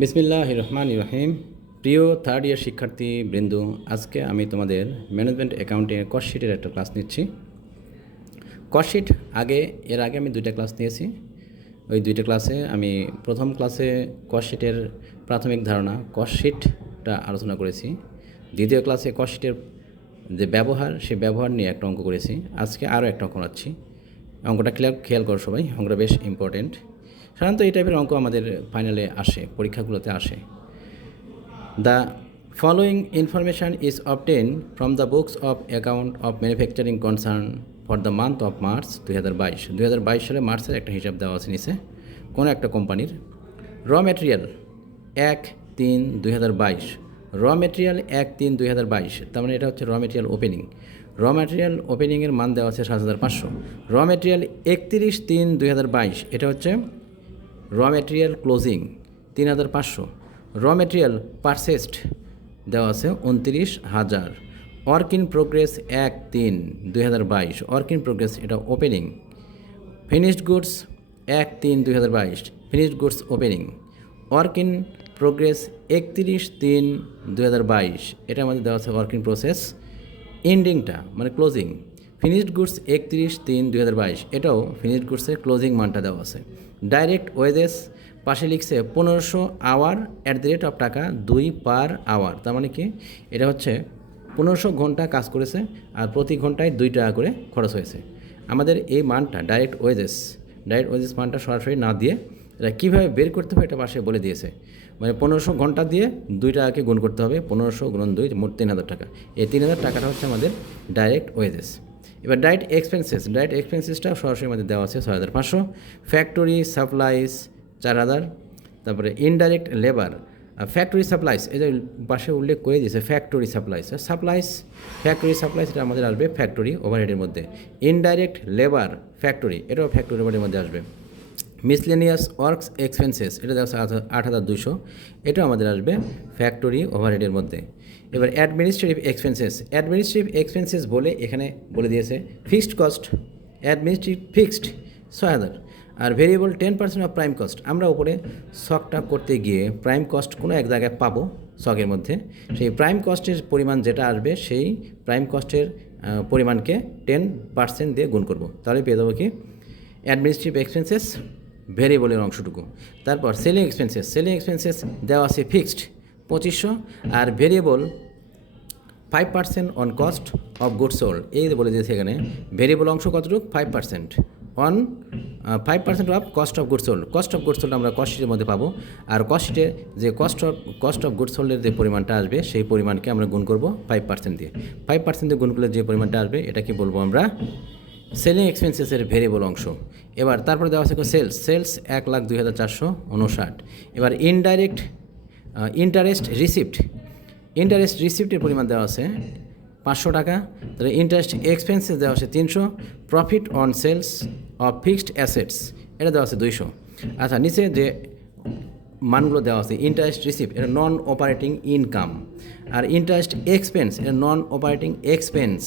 বিসমিল্লাহির রহমানির রহিম। প্রিয় থার্ড ইয়ার শিক্ষার্থী বৃন্দ, আজকে আমি তোমাদের ম্যানেজমেন্ট অ্যাকাউন্টিংয়ের কস্ট শিটের একটা ক্লাস নিচ্ছি। কস্ট শিট এর আগে আমি দুইটা ক্লাস নিয়েছি। ওই দুইটা ক্লাসে আমি প্রথম ক্লাসে কস্ট শিটের প্রাথমিক ধারণা কস্ট শিটটা আলোচনা করেছি। দ্বিতীয় ক্লাসে কস্ট শিটের যে ব্যবহার, সেই ব্যবহার নিয়ে একটা অঙ্ক করেছি। আজকে আরও একটা অঙ্ক করাচ্ছি। অঙ্কটা খেয়াল করো সবাই, অঙ্কটা বেশ ইম্পর্টেন্ট। সাধারণত এই টাইপের অঙ্ক আমাদের ফাইনালে আসে, পরীক্ষাগুলোতে আসে। The following information is obtain from the books of account of manufacturing concern for the month of March 2022 সালে মার্চের একটা হিসাব দেওয়া আছে নিচে কোনো একটা কোম্পানির। র ম্যাটেরিয়াল 1/3/2022, র ম্যাটেরিয়াল 1/3/2022, তার মানে এটা হচ্ছে raw material opening. Raw material ওপেনিংয়ের মান দেওয়া আছে 7,500। র ম্যাটেরিয়াল 31/3/2022, এটা হচ্ছে র ম্যাটেরিয়াল ক্লোজিং 3,500। র ম্যাটেরিয়াল পারচেসড দেওয়া আছে 29,000। Work in progress 1/3/2022, work in progress এটা opening. Finished goods 1/3/2022, finished goods opening. Work in progress 31/3/2022, এটা আমাদের দেওয়া আছে ওয়ার্ক ইন প্রসেস এন্ডিংটা মানে ক্লোজিং। ফিনিশড গুডস 31/3/2022, এটাও ফিনিশড গুডসের ক্লোজিং মানটা দেওয়া আছে। ডাইরেক্ট ওয়েজেস পাশে লিখছে 1500 hour at the rate of taka 2 per hour, তার মানে কি এটা হচ্ছে 1500 ঘন্টা কাজ করেছে আর প্রতি ঘন্টায় 2 টাকা করে খরচ হয়েছে। আমাদের এই মানটা ডাইরেক্ট ওয়েজেস মানটা সরাসরি না দিয়ে এটা কীভাবে বের করতে হবে এটা পাশে বলে দিয়েছে। মানে 1500 ঘন্টা দিয়ে 2 টাকাকে গুণ করতে হবে, 1500 × 2 মোট 3,000 টাকা। এই 3,000 টাকাটা হচ্ছে আমাদের ডাইরেক্ট ওয়েজেস। এবার ডাইরেক্ট এক্সপেন্সেসটা সরাসরি আমাদের দেওয়া আছে 6,500। Factory supplies 4,000। তারপরে ইনডাইরেক্ট লেবার, ফ্যাক্টরি সাপ্লাইস এটা পাশে উল্লেখ করে দিয়েছে। ফ্যাক্টরি সাপ্লাইস এটা আমাদের আসবে ফ্যাক্টরি ওভারহেডের মধ্যে। ইনডাইরেক্ট লেবার ফ্যাক্টরি, এটাও ফ্যাক্টরি ওভারহেডের মধ্যে আসবে। মিসলেনিয়াস ওয়ার্কস এক্সপেন্সেস এটা দেওয়া আছে 8,200, এটাও আমাদের আসবে ফ্যাক্টরি ওভারহেডের মধ্যে। এবার অ্যাডমিনিস্ট্রেটিভ এক্সপেন্সেস বলে এখানে বলে দিয়েছে ফিক্সড কস্ট, অ্যাডমিনিস্ট্রেটিভ ফিক্সড 6,000। আর ভেরিয়েবল 10% অফ প্রাইম কস্ট, আমরা উপরে শকটা করতে গিয়ে প্রাইম কস্ট কোনো এক জায়গায় পাবো শকের মধ্যে, সেই প্রাইম কস্টের পরিমাণ যেটা আসবে সেই প্রাইম কস্টের পরিমাণকে 10% দিয়ে গুণ করব, তাহলে পেয়ে যাবো কি অ্যাডমিনিস্ট্রেটিভ এক্সপেন্সেস ভেরিয়েবলের অংশটুকু। তারপর সেলিং এক্সপেন্সেস দেওয়া আছে ফিক্সড 2,500 আর variable 5% on cost of goods sold, এই বলে দিয়েছে এখানে ভেরিয়েবল অংশ কতটুকু 5% on 5% of cost of goods sold. Cost of goods sold আমরা কস্ট শিটের মধ্যে পাবো, আর কস্ট শিটে যে কস্ট অফ গুডস সোল্ডের যে পরিমাণটা আসবে সেই পরিমাণকে আমরা গুণ করব 5% দিয়ে। 5% দিয়ে গুণ করলে যে পরিমাণটা আসবে এটাকে বলবো আমরা সেলিং এক্সপেন্সেসের ভেরিয়েবল অংশ। এবার তারপরে দেওয়া আছে সেলস 1,02,459। এবার ইন্টারেস্ট রিসিপ্টের পরিমাণ দেওয়া আছে 500 টাকা। তাহলে ইন্টারেস্ট এক্সপেন্সেস দেওয়া আছে 300। Profit on sales of fixed assets এটা দেওয়া আছে 200। আচ্ছা, নিচে যে মানগুলো দেওয়া আছে ইন্টারেস্ট রিসিপ্ট এটা নন অপারেটিং ইনকাম, আর ইন্টারেস্ট এক্সপেন্স এটা নন অপারেটিং এক্সপেন্স,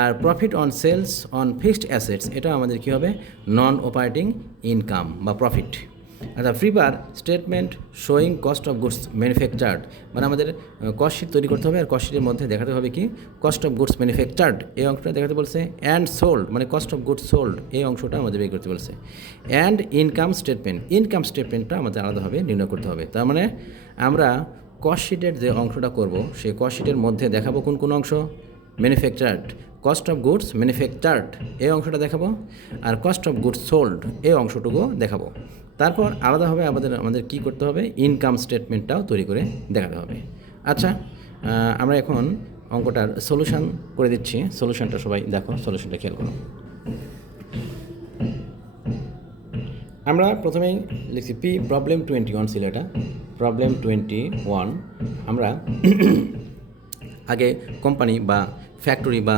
আর profit on sales on fixed assets এটা আমাদের কী হবে নন অপারেটিং ইনকাম বা প্রফিট। আচ্ছা, prepare statement showing cost of goods manufactured, মানে আমাদের কস্ট শিট তৈরি করতে হবে আর কস্ট শিটের মধ্যে দেখাতে হবে কি কস্ট অফ গুডস ম্যানুফ্যাকচার্ড এই অংশটা দেখাতে বলছে। অ্যান্ড সোল্ড মানে কস্ট অফ গুডস সোল্ড এই অংশটা আমাদের বের করতে বলছে। অ্যান্ড ইনকাম স্টেটমেন্টটা আমাদের আলাদাভাবে নির্ণয় করতে হবে। তার মানে আমরা কস্ট শিটের যে অংশটা করব সেই কস্ট শিটের মধ্যে দেখাবো কোন অংশ manufactured, cost of goods manufactured এই অংশটা দেখাবো, আর কস্ট অফ গুডস সোল্ড এই অংশটুকু দেখাবো। তারপর আলাদাভাবে আমাদের কী করতে হবে ইনকাম স্টেটমেন্টটাও তৈরি করে দেখাতে হবে। আচ্ছা, আমরা এখন অঙ্কটার সলিউশন করে দিচ্ছি। সলিউশনটা সবাই দেখো, সলিউশনটা খেয়াল করো। আমরা প্রথমেই লিখছি প্রবলেম 21 ছিল এটা, প্রবলেম 21। আমরা আগে কোম্পানি বা ফ্যাক্টরি বা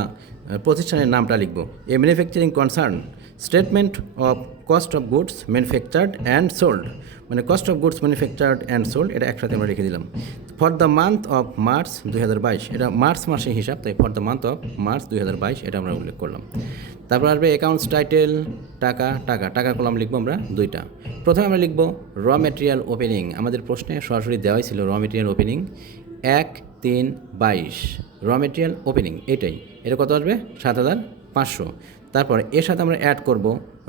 প্রতিষ্ঠানের নামটা লিখব। A manufacturing concern statement of cost of goods manufactured and sold, মানে cost of goods manufactured and sold এটা একসাথে আমরা রেখে দিলাম। For the month of March 2022 এটা মার্চ মাসের হিসাব, তাই for the month of March 2022 এটা আমরা উল্লেখ করলাম। তারপর আসবে অ্যাকাউন্টস টাইটেল, টাকা টাকা টাকা কলাম লিখবো আমরা দুইটা। প্রথমে আমরা লিখবো র মেটেরিয়াল ওপেনিং, আমাদের প্রশ্নে সরাসরি দেওয়াই ছিল র মেটেরিয়াল ওপেনিং 1/3/22 র মেটেরিয়াল ওপেনিং, এটাই, এটা কত আসবে 7,500। তারপর এর সাথে আমরা অ্যাড করব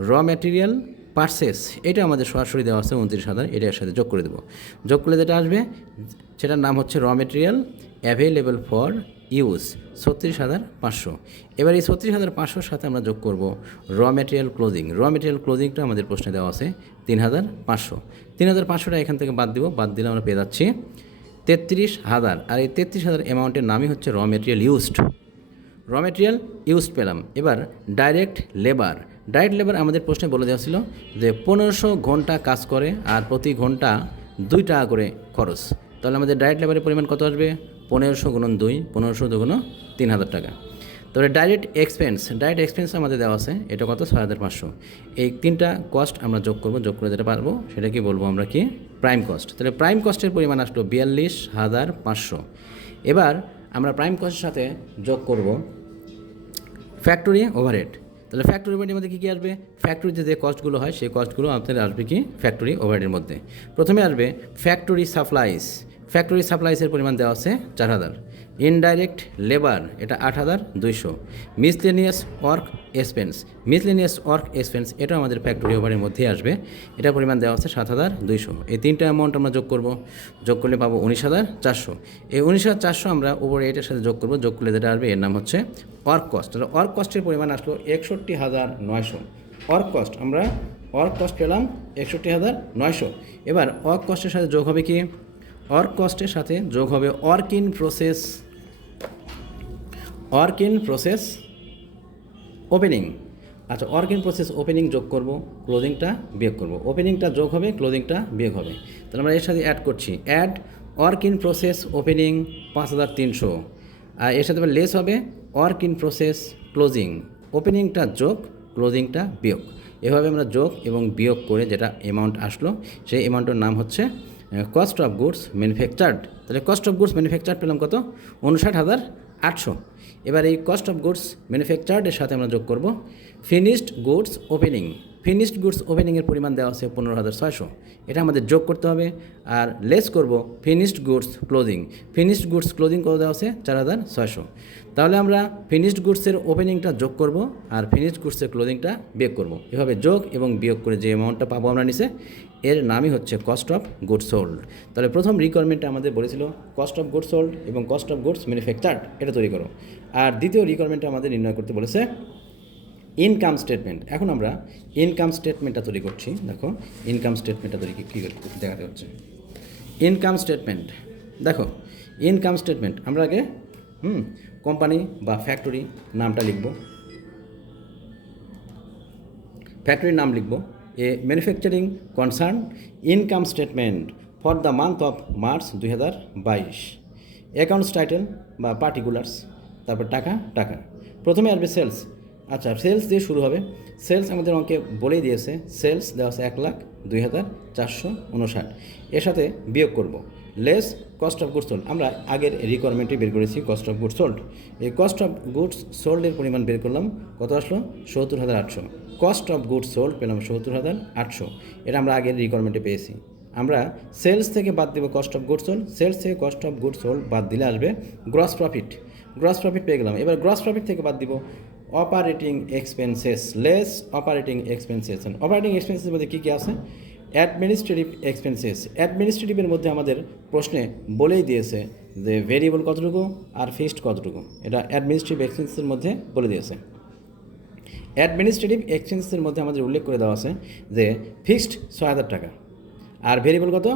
র মেটেরিয়াল পারচেস, এটা আমাদের সরাসরি দেওয়া আছে 29,000, এটা এর সাথে যোগ করে দেবো। যোগ করলে যেটা আসবে সেটার নাম হচ্ছে র মেটেরিয়াল অ্যাভেলেবল ফর ইউজ 36,500। এবার এই 36,500 সাথে আমরা যোগ করব raw material closing. Raw material ক্লোজিংটা আমাদের প্রশ্নে দেওয়া আছে 3,500। 3,500টা এখান থেকে বাদ দিব, বাদ দিলে আমরা পেয়ে যাচ্ছি 33,000। আর এই 33,000 অ্যামাউন্টের নামই হচ্ছে র মেটেরিয়াল ইউজড। র মেটেরিয়াল ইউজড পেলাম। এবার ডাইরেক্ট লেবার, ডাইরেক্ট লেবার আমাদের প্রশ্নে বলে দেওয়া ছিল যে 1500 ঘন্টা কাজ করে আর প্রতি ঘন্টা 2 টাকা করে খরচ। তাহলে আমাদের ডাইরেক্ট লেবারের পরিমাণ কত আসবে 1500 গুণন 2, 1500 দুগুণ 3,000 টাকা। তবে ডাইরেক্ট এক্সপেন্স আমাদের দেওয়া আছে, এটা কত 6,500। এই তিনটা কস্ট আমরা যোগ করব, যোগ করে যেটা পারবো সেটা কি বলবো আমরা কি প্রাইম কস্ট। তাহলে প্রাইম কস্টের পরিমাণ আসলো 42,500। এবার আমরা প্রাইম কস্টের সাথে যোগ করব ফ্যাক্টরি ওভারহেড। তাহলে ফ্যাক্টরি ওভারহেডের মধ্যে কী আসবে, ফ্যাক্টরিতে যে কস্টগুলো হয় সেই কস্টগুলো আপনাদের আসবে কি ফ্যাক্টরি ওভারহেডের মধ্যে। প্রথমে আসবে ফ্যাক্টরি সাপ্লাইস, ফ্যাক্টরি সাপ্লাইসের পরিমাণ দেওয়া আছে 4,000। ইনডাইরেক্ট লেবার এটা 8,200। মিসলেনিয়াস ওয়ার্ক এক্সপেন্স এটাও আমাদের ফ্যাক্টরি ওভারের মধ্যেই আসবে, এটার পরিমাণ দেওয়া আছে 7,200। এই তিনটা অ্যামাউন্ট আমরা যোগ করব, যোগ করলে পাবো 19,400। এই 19,400 আমরা উপরে এটার সাথে যোগ করব, যোগ করলে যেটা আসবে এর নাম হচ্ছে ওয়ার্ক কস্ট। তাহলে ওয়ার্ক কস্টের পরিমাণ আসলো 61,900। ওয়ার্ক কস্ট পেলাম 61,900। এবার ওয়ার্ক কস্টের সাথে যোগ হবে কি, ওয়ার্ক কস্টের সাথে যোগ হবে ওয়ার্ক ইন প্রসেস ওপেনিং। আচ্ছা, ওয়ার্ক ইন প্রসেস ওপেনিং যোগ করব, ক্লোজিংটা বিয়োগ করব। ওপেনিংটা যোগ হবে, ক্লোজিংটা বিয়োগ হবে। তাহলে আমরা এর সাথে অ্যাড করছি, add work in process opening 5,300। আর এর সাথে লেস হবে ওয়ার্ক ইন প্রসেস ক্লোজিং, ওপেনিংটা যোগ, ক্লোজিংটা বিয়োগ। এভাবে আমরা যোগ এবং বিয়োগ করে যেটা অ্যামাউন্ট আসলো সেই অ্যামাউন্টের নাম হচ্ছে কস্ট অফ গুডস ম্যানুফ্যাকচার্ড। তাহলে কস্ট অফ গুডস ম্যানুফ্যাকচার্ড পেলাম কত 59,800। এবার এই কস্ট অফ গুডস ম্যানুফ্যাকচার্ডের সাথে আমরা যোগ করব ফিনিশড গুডস ওপেনিংয়ের পরিমাণ দেওয়া আছে 15,600, এটা আমাদের যোগ করতে হবে। আর লেস করব ফিনিশড গুডস ক্লোজিং কত দেওয়া আছে 4,600। তাহলে আমরা ফিনিশড গুডসের ওপেনিংটা যোগ করব আর ফিনিশড গুডসের ক্লোজিংটা বিয়োগ করব। এভাবে যোগ এবং বিয়োগ করে যে অ্যামাউন্টটা পাবো আমরা নিচে, এর নামই হচ্ছে কস্ট অফ গুডস সোল্ড। তাহলে প্রথম রিকোয়ারমেন্টটা আমাদের বলেছিল কস্ট অফ গুডস সোল্ড এবং কস্ট অফ গুডস ম্যানুফ্যাকচার্ড, এটা তৈরি করো। আর দ্বিতীয় রিকোয়ারমেন্টটা আমাদের নির্ণয় করতে বলেছে ইনকাম স্টেটমেন্ট। এখন আমরা ইনকাম স্টেটমেন্টটা তৈরি করছি। দেখো ইনকাম স্টেটমেন্টটা তৈরি কী দেখাতে হচ্ছে। ইনকাম স্টেটমেন্ট আমরা আগে কোম্পানি বা ফ্যাক্টরি নামটা লিখব, ফ্যাক্টরির নাম লিখব, a manufacturing concern income statement for the month of March 2022। Accounts title বা পার্টিকুলার্স, তারপর টাকা। প্রথমে আসবে সেলস। আচ্ছা, সেলস দিয়ে শুরু হবে। সেলস আমাদের অঙ্কে বলেই দিয়েছে, সেলস দেওয়া আছে 1,02,459। এর সাথে বিয়োগ করব less cost of goods sold. আমরা আগের রিকোয়ারমেন্টে বের করেছি কস্ট অফ গুডস সোল্ড। এই কস্ট অফ গুডস সোল্ডের পরিমাণ বের করলাম, কত আসলো 70,800। কস্ট অফ গুডস সোল্ড পেলাম 70,800, এটা আমরা আগের রিকোয়ারমেন্টে পেয়েছি। আমরা সেলস থেকে বাদ দেবো cost of goods sold, sales থেকে কস্ট অফ গুডস সোল্ড বাদ দিলে আসবে গ্রস প্রফিট পেয়ে গেলাম। এবার গ্রস প্রফিট থেকে বাদ দিব operating expenses less operating expenses. Operating এক্সপেন্সেসের মধ্যে কী কী আছে, অ্যাডমিনিস্ট্রেটিভের মধ্যে আমাদের প্রশ্নে বলেই দিয়েছে যে ভেরিয়েবল কতটুকু আর ফিক্সড কতটুকু, এটা অ্যাডমিনিস্ট্রেটিভ এক্সপেন্সেসের মধ্যে বলে দিয়েছে। অ্যাডমিনিস্ট্রেটিভ এক্সপেন্সেসের মধ্যে আমাদের উল্লেখ করে দেওয়া আছে যে ফিক্সড 6,000 টাকা আর ভেরিয়েবল কত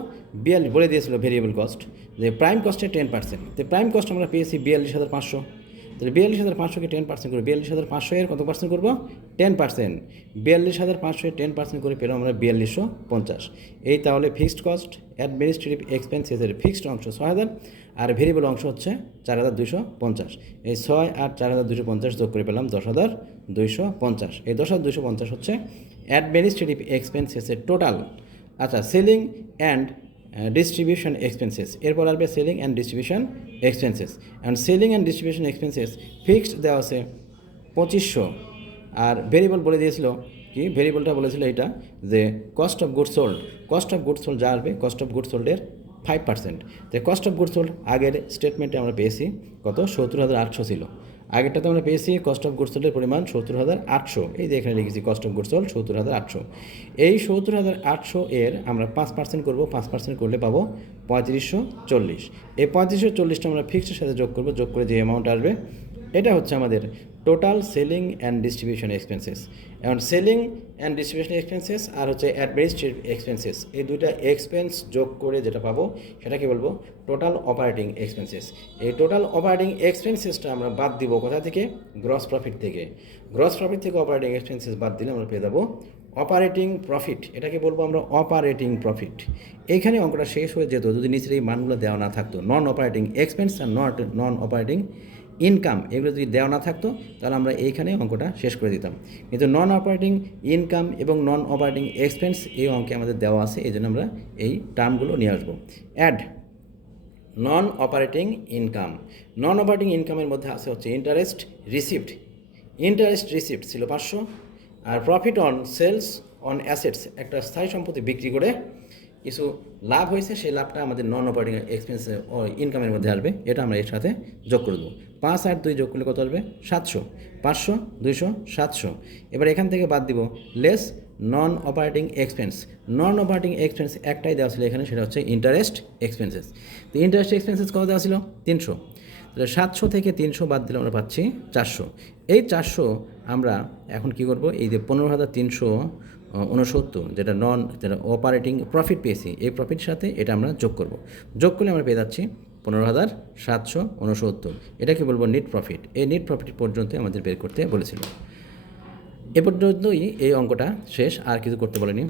42 বলে দিয়েছিল ভেরিয়েবল কস্ট, যে প্রাইম কস্টে 10%। তো প্রাইম কস্ট আমরা পেয়েছি 42,500। তাহলে 42,500কে 10% করে 42,500 এর কত পার্সেন্ট করবো 10%। 42,500 এর 10% করে পেলাম আমরা 4,250। এই তাহলে ফিক্সড কস্ট অ্যাডমিনিস্ট্রেটিভ এক্সপেন্সেসের ফিক্সড অংশ 6,000 আর ভেরিয়েবল অংশ হচ্ছে 4,250। এই 6 আর 4,250 যোগ করে পেলাম 10,250। এই 10,250 হচ্ছে অ্যাডমিনিস্ট্রেটিভ এক্সপেন্সেসের টোটাল। আচ্ছা, সেলিং অ্যান্ড ডিস্ট্রিবিউশন এক্সপেন্সেস, এরপর আসবে selling and distribution expenses. And selling and distribution expenses fixed দেওয়া আছে 2,500 আর ভেরিয়েবল বলে দিয়েছিল কি, ভেরিয়েবলটা বলেছিল এটা যে cost of goods sold, cost of goods sold যা আসবে কস্ট অফ গুডস সোল্ডের 5%। তো কস্ট অফ গুডস সোল্ড আগের স্টেটমেন্টে আমরা পেয়েছি কত, 70,800 ছিল। আগেরটাতে আমরা পেয়েছি কস্ট অফ গুডস সোল্ডের পরিমাণ 70,800, এই যে এখানে লিখেছি কস্ট অফ গুডস সোল্ড 70,800। এই 70,800 এর আমরা 5% করবো, 5% করলে পাবো 3540। এই 3540টা আমরা ফিক্সডের সাথে যোগ করবো, যোগ করে যে অ্যামাউন্ট আসবে এটা হচ্ছে আমাদের total selling and distribution expenses. এখন সেলিং অ্যান্ড ডিস্ট্রিবিউশন এক্সপেন্সেস আর হচ্ছে অ্যাডমিনিস্ট্রেটিভ এক্সপেন্সেস, এই দুইটা এক্সপেন্স যোগ করে যেটা পাবো সেটাকে বলবো টোটাল অপারেটিং এক্সপেন্সেস। এই টোটাল অপারেটিং এক্সপেন্সেসটা আমরা বাদ দিব কোথা থেকে, গ্রস প্রফিট থেকে। গ্রস প্রফিট থেকে অপারেটিং এক্সপেন্সেস বাদ দিলে আমরা পেয়ে যাবো অপারেটিং প্রফিট। এটাকে বলবো আমরা অপারেটিং প্রফিট। এইখানে অঙ্কটা শেষ হয়ে যেত যদি নিচের এই মানগুলো দেওয়া না থাকতো, নন অপারেটিং এক্সপেন্স আর নন অপারেটিং ইনকাম, এগুলো যদি দেওয়া না থাকতো তাহলে আমরা এইখানে অঙ্কটা শেষ করে দিতাম। কিন্তু নন অপারেটিং ইনকাম এবং নন অপারেটিং এক্সপেন্স এই অঙ্কে আমাদের দেওয়া আছে, এই জন্য আমরা এই টার্মগুলো নিয়ে আসবো। Add non operating income, non operating ইনকামের মধ্যে আছে হচ্ছে ইন্টারেস্ট রিসিভড, ইন্টারেস্ট রিসিভড ছিল 500, আর profit on sales on assets, একটা স্থায়ী সম্পত্তি বিক্রি করে কিছু লাভ হয়েছে, সেই লাভটা আমাদের নন অপারেটিং এক্সপেন্স ইনকামের মধ্যে আসবে, এটা আমরা এর সাথে যোগ করে দেবো। 5 আর 2 যোগ করলে কত আসবে, 700, 500 200 700। এবার এখান থেকে বাদ দিব লেস নন অপারেটিং এক্সপেন্স। নন অপারেটিং এক্সপেন্স একটাই দেওয়া ছিল এখানে, সেটা হচ্ছে ইন্টারেস্ট এক্সপেন্সেস। তো ইন্টারেস্ট এক্সপেন্সেস কত দেওয়া ছিল, 300। তাহলে 700 থেকে 300 বাদ দিলে আমরা পাচ্ছি 400। এই 400 আমরা এখন কি করব, এই যে 15,369 যেটা অপারেটিং প্রফিট পেয়েছি, এই প্রফিটের সাথে এটা আমরা যোগ করব। যোগ করলে আমরা পেয়ে যাচ্ছি 15,769। এটাকে বলবো নেট প্রফিট। এই নেট প্রফিট পর্যন্ত আমাদের বের করতে বলেছিল। এ পর্যন্তই এই অঙ্কটা শেষ, আর কিছু করতে বলেনি।